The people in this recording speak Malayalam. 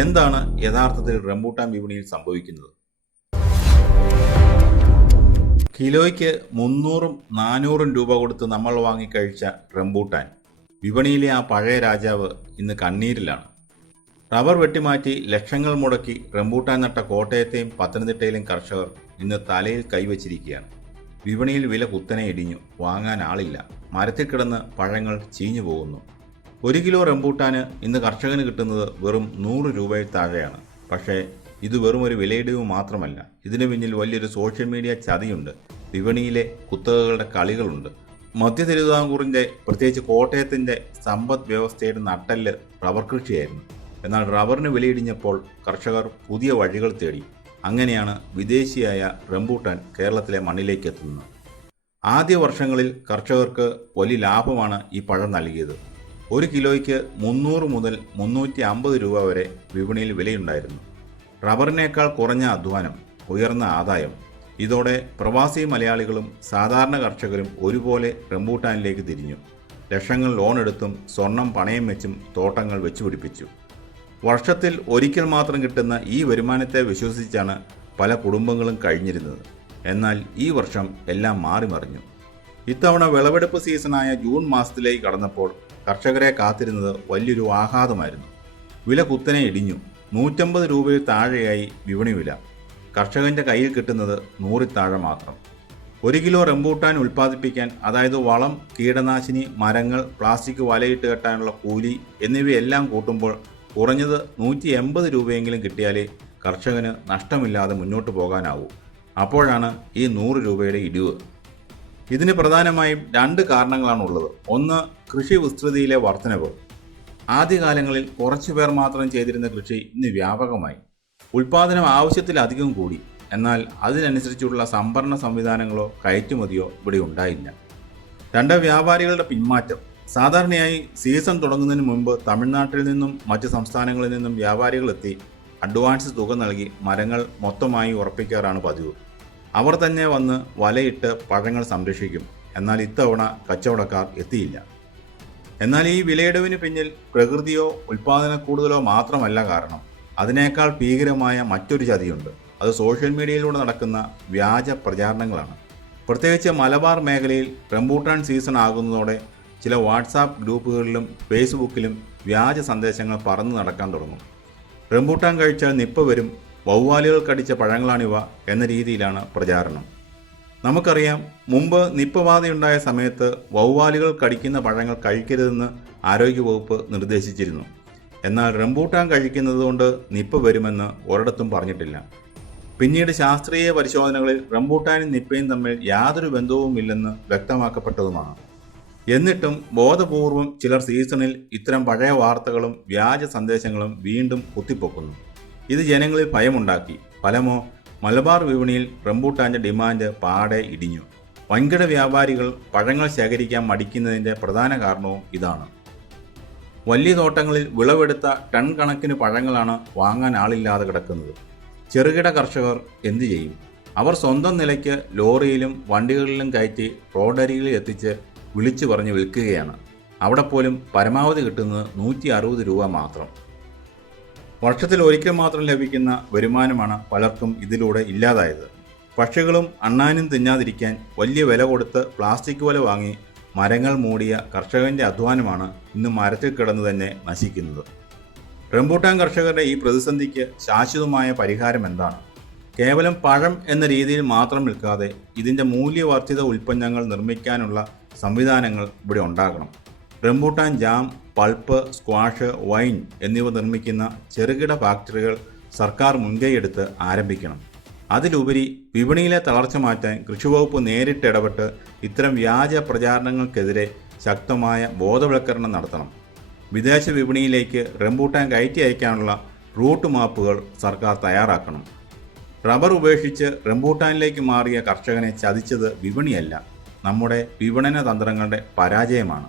എന്താണ് യഥാർത്ഥത്തിൽ റംബൂട്ടാൻ വിപണിയിൽ സംഭവിക്കുന്നത്? കിലോയ്ക്ക് 300-400 രൂപ കൊടുത്ത് നമ്മൾ വാങ്ങിക്കഴിച്ച റംബൂട്ടാൻ വിപണിയിലെ ആ പഴയ രാജാവ് ഇന്ന് കണ്ണീരിലാണ്. റബ്ബർ വെട്ടിമാറ്റി ലക്ഷങ്ങൾ മുടക്കി റംബൂട്ടാൻ നട്ട കോട്ടയത്തെയും പത്തനംതിട്ടയിലെയും കർഷകർ ഇന്ന് തലയിൽ കൈവച്ചിരിക്കുകയാണ്. വിപണിയിൽ വില കുത്തനെ ഇടിഞ്ഞു, വാങ്ങാൻ ആളില്ല, മരത്തിൽ കിടന്ന് പഴങ്ങൾ ചീഞ്ഞു പോകുന്നു. 1 കിലോ റംബൂട്ടാന് ഇന്ന് കർഷകന് കിട്ടുന്നത് വെറും 100 രൂപയിൽ താഴെയാണ്. പക്ഷേ ഇത് വെറും ഒരു വിലയിടിവ് മാത്രമല്ല, ഇതിന് പിന്നിൽ വലിയൊരു സോഷ്യൽ മീഡിയ ചതിയുണ്ട്. വിപണിയിലെ കുത്തകകളുടെ കളികളുണ്ട്. മധ്യ തിരുവിതാംകൂറിൻ്റെ, പ്രത്യേകിച്ച് കോട്ടയത്തിൻ്റെ സമ്പദ് വ്യവസ്ഥയുടെ നട്ടെല്ല് റബ്ബർ കൃഷിയായിരുന്നു. എന്നാൽ റബ്ബറിന് വിലയിടിഞ്ഞപ്പോൾ കർഷകർ പുതിയ വഴികൾ തേടി. അങ്ങനെയാണ് വിദേശിയായ റംബൂട്ടാൻ കേരളത്തിലെ മണ്ണിലേക്ക് എത്തുന്നത്. ആദ്യ വർഷങ്ങളിൽ കർഷകർക്ക് വലിയ ലാഭമാണ് ഈ പഴം നൽകിയത്. 1 കിലോയ്ക്ക് 300 മുതൽ 350 രൂപ വരെ വിപണിയിൽ വിലയുണ്ടായിരുന്നു. റബ്ബറിനേക്കാൾ കുറഞ്ഞ അധ്വാനം, ഉയർന്ന ആദായം. ഇതോടെ പ്രവാസി മലയാളികളും സാധാരണ കർഷകരും ഒരുപോലെ റംബൂട്ടാനിലേക്ക് തിരിഞ്ഞു. ലക്ഷങ്ങൾ ലോൺ എടുത്തും സ്വർണം പണയം വെച്ചും തോട്ടങ്ങൾ വെച്ചുപിടിപ്പിച്ചു. വർഷത്തിൽ ഒരിക്കൽ മാത്രം കിട്ടുന്ന ഈ വരുമാനത്തെ വിശ്വസിച്ചാണ് പല കുടുംബങ്ങളും കഴിഞ്ഞിരുന്നത്. എന്നാൽ ഈ വർഷം എല്ലാം മാറിമറിഞ്ഞു. ഇത്തവണ വിളവെടുപ്പ് സീസണായ ജൂൺ മാസത്തിലേക്ക് കടന്നപ്പോൾ കർഷകരെ കാത്തിരുന്നത് വലിയൊരു ആഘാതമായിരുന്നു. വില കുത്തനെ ഇടിഞ്ഞു. 150 രൂപയിൽ താഴെയായി വിപണി വില. കർഷകൻ്റെ കയ്യിൽ കിട്ടുന്നത് 100 താഴെ മാത്രം. 1 കിലോ റംബൂട്ടാൻ ഉൽപ്പാദിപ്പിക്കാൻ, അതായത് വളം, കീടനാശിനി, മരങ്ങൾ, പ്ലാസ്റ്റിക് വലയിട്ട് കെട്ടാനുള്ള കൂലി എന്നിവയെല്ലാം കൂട്ടുമ്പോൾ കുറഞ്ഞത് 180 രൂപയെങ്കിലും കിട്ടിയാലേ കർഷകന് നഷ്ടമില്ലാതെ മുന്നോട്ട് പോകാനാവൂ. അപ്പോഴാണ് ഈ 100 രൂപയുടെ ഇടിവ്. ഇതിന് പ്രധാനമായും 2 കാരണങ്ങളാണുള്ളത്. ഒന്ന്, കൃഷി വിസ്തൃതിയിലെ വർധനവ്. ആദ്യകാലങ്ങളിൽ കുറച്ചു പേർ മാത്രം ചെയ്തിരുന്ന കൃഷി ഇന്ന് വ്യാപകമായി. ഉൽപ്പാദനം ആവശ്യത്തിലധികം കൂടി. എന്നാൽ അതിനനുസരിച്ചുള്ള സംഭരണ സംവിധാനങ്ങളോ കയറ്റുമതിയോ ഇവിടെ ഉണ്ടായില്ല. 2, വ്യാപാരികളുടെ പിന്മാറ്റം. സാധാരണയായി സീസൺ തുടങ്ങുന്നതിന് മുമ്പ് തമിഴ്നാട്ടിൽ നിന്നും മറ്റ് സംസ്ഥാനങ്ങളിൽ നിന്നും വ്യാപാരികളെത്തി അഡ്വാൻസ് തുക നൽകി മരങ്ങൾ മൊത്തമായി ഉറപ്പിക്കാറാണ് പതിവ്. അവർ തന്നെ വന്ന് വലയിട്ട് പഴങ്ങൾ സംരക്ഷിക്കും. എന്നാൽ ഇത്തവണ കച്ചവടക്കാർ എത്തിയില്ല. എന്നാൽ ഈ വിലയിടിവിന് പിന്നിൽ പ്രകൃതിയോ ഉൽപ്പാദനക്കൂടുതലോ മാത്രമല്ല കാരണം. അതിനേക്കാൾ ഭീകരമായ മറ്റൊരു ചതിയുണ്ട്. അത് സോഷ്യൽ മീഡിയയിലൂടെ നടക്കുന്ന വ്യാജ പ്രചാരണങ്ങളാണ്. പ്രത്യേകിച്ച് മലബാർ മേഖലയിൽ റംബൂട്ടാൻ സീസൺ ആകുന്നതോടെ ചില വാട്സാപ്പ് ഗ്രൂപ്പുകളിലും ഫേസ്ബുക്കിലും വ്യാജ സന്ദേശങ്ങൾ പറന്നു നടക്കാൻ തുടങ്ങും. റംബൂട്ടാൻ കഴിച്ചാൽ നിപ്പ വരും, വവ്വാലുകൾ കടിച്ച പഴങ്ങളാണിവ എന്ന രീതിയിലാണ് പ്രചാരണം. നമുക്കറിയാം, മുമ്പ് നിപ്പ ബാധയുണ്ടായ സമയത്ത് വവ്വാലുകൾ കടിക്കുന്ന പഴങ്ങൾ കഴിക്കരുതെന്ന് ആരോഗ്യവകുപ്പ് നിർദ്ദേശിച്ചിരുന്നു. എന്നാൽ റംബൂട്ടാൻ കഴിക്കുന്നതുകൊണ്ട് നിപ്പ വരുമെന്ന് ഒരിടത്തും പറഞ്ഞിട്ടില്ല. പിന്നീട് ശാസ്ത്രീയ പരിശോധനകളിൽ റംബൂട്ടാനും നിപ്പയും തമ്മിൽ യാതൊരു ബന്ധവുമില്ലെന്ന് വ്യക്തമാക്കപ്പെട്ടതുമാണ്. എന്നിട്ടും ബോധപൂർവം ചിലർ സീസണിൽ ഇത്തരം പഴയ വാർത്തകളും വ്യാജ സന്ദേശങ്ങളും വീണ്ടും കുത്തിപ്പൊക്കുന്നു. ഇത് ജനങ്ങളിൽ ഭയമുണ്ടാക്കി. ഫലമോ, മലബാർ വിപണിയിൽ റംബൂട്ടാൻ്റെ ഡിമാൻഡ് പാടെ ഇടിഞ്ഞു. വൻകിട വ്യാപാരികൾ പഴങ്ങൾ ശേഖരിക്കാൻ മടിക്കുന്നതിൻ്റെ പ്രധാന കാരണവും ഇതാണ്. വലിയ തോട്ടങ്ങളിൽ വിളവെടുത്ത ടൺ കണക്കിന് പഴങ്ങളാണ് വാങ്ങാൻ ആളില്ലാതെ കിടക്കുന്നത്. ചെറുകിട കർഷകർ എന്തു ചെയ്യും? അവർ സ്വന്തം നിലയ്ക്ക് ലോറിയിലും വണ്ടികളിലും കയറ്റി റോഡരികിൽ എത്തിച്ച് വിളിച്ചു പറഞ്ഞ് വിൽക്കുകയാണ്. അവിടെ പോലും പരമാവധി കിട്ടുന്നത് 160 രൂപ മാത്രം. വർഷത്തിൽ ഒരിക്കൽ മാത്രം ലഭിക്കുന്ന വരുമാനമാണ് പലർക്കും ഇതിലൂടെ ഇല്ലാതായത്. പക്ഷികളും അണ്ണാനും തിന്നാതിരിക്കാൻ വലിയ വില കൊടുത്ത് പ്ലാസ്റ്റിക് വല വാങ്ങി മരങ്ങൾ മൂടിയ കർഷകൻ്റെ അധ്വാനമാണ് ഇന്ന് മരത്തിൽ കിടന്നു തന്നെ നശിക്കുന്നത്. റംബൂട്ടാൻ കർഷകരുടെ ഈ പ്രതിസന്ധിക്ക് ശാശ്വതമായ പരിഹാരം എന്താണ്? കേവലം പഴം എന്ന രീതിയിൽ മാത്രം വിൽക്കാതെ ഇതിൻ്റെ മൂല്യവർദ്ധിത ഉൽപ്പന്നങ്ങൾ നിർമ്മിക്കാനുള്ള സംവിധാനങ്ങൾ ഇവിടെ ഉണ്ടാകണം. Rambutan jam, pulp, squash, wine എന്നിവ നിർമ്മിക്കുന്ന ചെറുകിട ഫാക്ടറികൾ സർക്കാർ മുൻകൈയെടുത്ത് ആരംഭിക്കണം. അതിലുപരി വിപണിയിലെ തളർച്ച മാറ്റാൻ കൃഷിവകുപ്പ് നേരിട്ട് ഇടപെട്ട് ഇത്തരം വ്യാജ പ്രചാരണങ്ങൾക്കെതിരെ ശക്തമായ ബോധവൽക്കരണം നടത്തണം. വിദേശ വിപണിയിലേക്ക് റംബൂട്ടാൻ കയറ്റി അയക്കാനുള്ള റൂട്ട് മാപ്പുകൾ സർക്കാർ തയ്യാറാക്കണം. റബ്ബർ ഉപേക്ഷിച്ച് റംബൂട്ടാനിലേക്ക് മാറിയ കർഷകനെ ചതിച്ചത് വിപണിയല്ല, നമ്മുടെ വിപണന തന്ത്രങ്ങളുടെ പരാജയമാണ്.